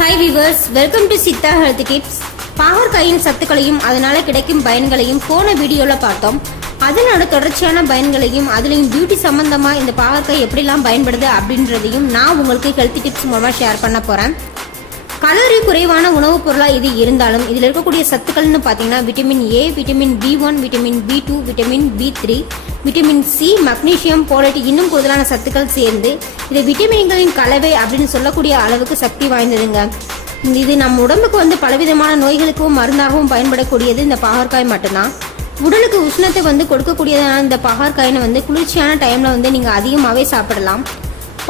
Hi viewers, welcome to Siddha Health Tips. பாகற்காயின் சத்துக்களையும் அதனால கிடைக்கும் பயன்களையும் போன வீடியோல பார்த்தோம். அதனோட தொடர்ச்சியான பயன்களையும் அதுலயும் பியூட்டி சம்பந்தமா இந்த பாகற்காய் எப்படிலாம் பயன்படுது அப்படின்றதையும் நான் உங்களுக்கு ஹெல்த் டிப்ஸ் மூலமா ஷேர் பண்ண போறேன். கலோரி குறைவான உணவுப் பொருளாக இது இருந்தாலும் இதில் இருக்கக்கூடிய சத்துக்கள்னு பார்த்தீங்கன்னா vitamin A, vitamin B1, vitamin B2, vitamin B3, vitamin C, magnesium, folate இன்னும் கூடுதலான சத்துக்கள் சேர்ந்து இது விட்டமின்களின் கலவை அப்படின்னு சொல்லக்கூடிய அளவுக்கு சக்தி வாய்ந்ததுங்க. இது நம்ம உடம்புக்கு பலவிதமான நோய்களுக்கும் மருந்தாகவும் பயன்படக்கூடியது இந்த பாகற்காய் மட்டும்தான். உடலுக்கு உஷ்ணத்தை கொடுக்கக்கூடியதான இந்த பாகற்காயினை குளிர்ச்சியான டைமில் நீங்கள் அதிகமாகவே சாப்பிடலாம்.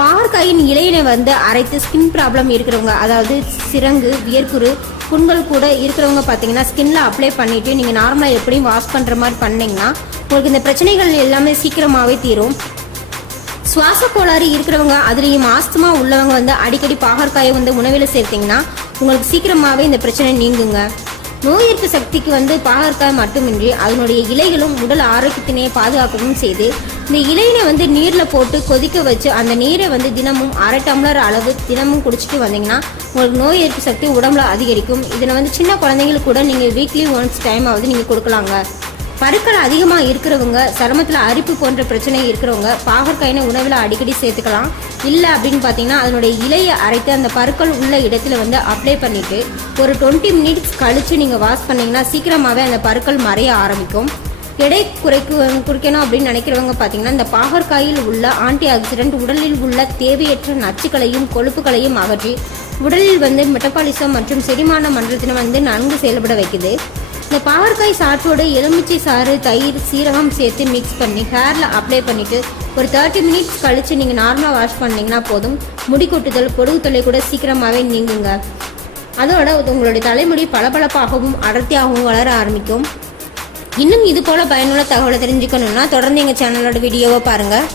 பாகற்காயின் இலையினை அரைத்து ஸ்கின் ப்ராப்ளம் இருக்கிறவங்க, அதாவது சிரங்கு, வியர்க்குரு, புண்கள் கூட இருக்கிறவங்க பார்த்தீங்கன்னா ஸ்கின்ல அப்ளை பண்ணிவிட்டு நீங்கள் நார்மலாக எப்படியும் வாஷ் பண்ணுற மாதிரி பண்ணிங்கன்னா உங்களுக்கு இந்த பிரச்சனைகள் எல்லாமே சீக்கிரமாகவே தீரும். சுவாச கோளாறு இருக்கிறவங்க, அதுலேயும் ஆஸ்துமா உள்ளவங்க அடிக்கடி பாகற்காயை உணவில் சேர்த்திங்கன்னா உங்களுக்கு சீக்கிரமாகவே இந்த பிரச்சனை நீங்குங்க. நோய் எதிர்ப்பு சக்திக்கு பாகற்காய் மட்டுமின்றி அதனுடைய இலைகளும் உடல் ஆரோக்கியத்தினையே பாதுகாக்கவும் செய்து இந்த இலையினை நீரில் போட்டு கொதிக்க வச்சு அந்த நீரை தினமும் 1/2 டம்ளர் அளவு தினமும் குடிச்சிட்டு வந்தீங்கன்னா உங்களுக்கு நோய் எதிர்ப்பு சக்தி உடம்புல அதிகரிக்கும். இதில் சின்ன குழந்தைங்களுக்கு கூட நீங்கள் வீக்லி ஒன்ஸ் டைம் நீங்கள் கொடுக்கலாங்க. பருக்கள் அதிகமாக இருக்கிறவங்க, சருமத்தில் அரிப்பு போன்ற பிரச்சனை இருக்கிறவங்க பாகற்காயினை உணவில் அடிக்கடி சேர்த்துக்கலாம். இல்லை அப்படின்னு பார்த்தீங்கன்னா அதனுடைய இலையை அரைத்து அந்த பருக்கள் உள்ள இடத்துல அப்ளை பண்ணிவிட்டு ஒரு 20 மினிட்ஸ் கழித்து நீங்கள் வாஷ் பண்ணிங்கன்னா சீக்கிரமாகவே அந்த பருக்கள் மறைய ஆரம்பிக்கும். எடை குறைக்கணும் அப்படின்னு நினைக்கிறவங்க பார்த்தீங்கன்னா இந்த பாகற்காயில் உள்ள ஆன்டி ஆக்சிடென்ட் உடலில் உள்ள தேவையற்ற நச்சுக்களையும் கொழுப்புகளையும் அகற்றி உடலில் மெட்டபாலிசம் மற்றும் செரிமான மண்டலத்தினை நன்கு செயல்பட வைக்குது. இந்த பாகற்காய் சாற்றோடு எலுமிச்சை சாறு, தயிர், சீரகம் சேர்த்து மிக்ஸ் பண்ணி ஹேரில் அப்ளை பண்ணிவிட்டு ஒரு 30 மினிட்ஸ் கழித்து நீங்கள் நார்மலாக வாஷ் பண்ணிங்கன்னா போதும். முடி கொட்டுதல், பொடுகு தொல்லை கூட சீக்கிரமாகவே நீங்குங்க. அதோட உங்களுடைய தலைமுடி பளபளப்பாகவும் அடர்த்தியாகவும் வளர ஆரம்பிக்கும். இன்னும் இது போல் பயனுள்ள தகவலை தெரிஞ்சுக்கணுன்னா தொடர்ந்து எங்கள் சேனலோட வீடியோவை பாருங்கள்.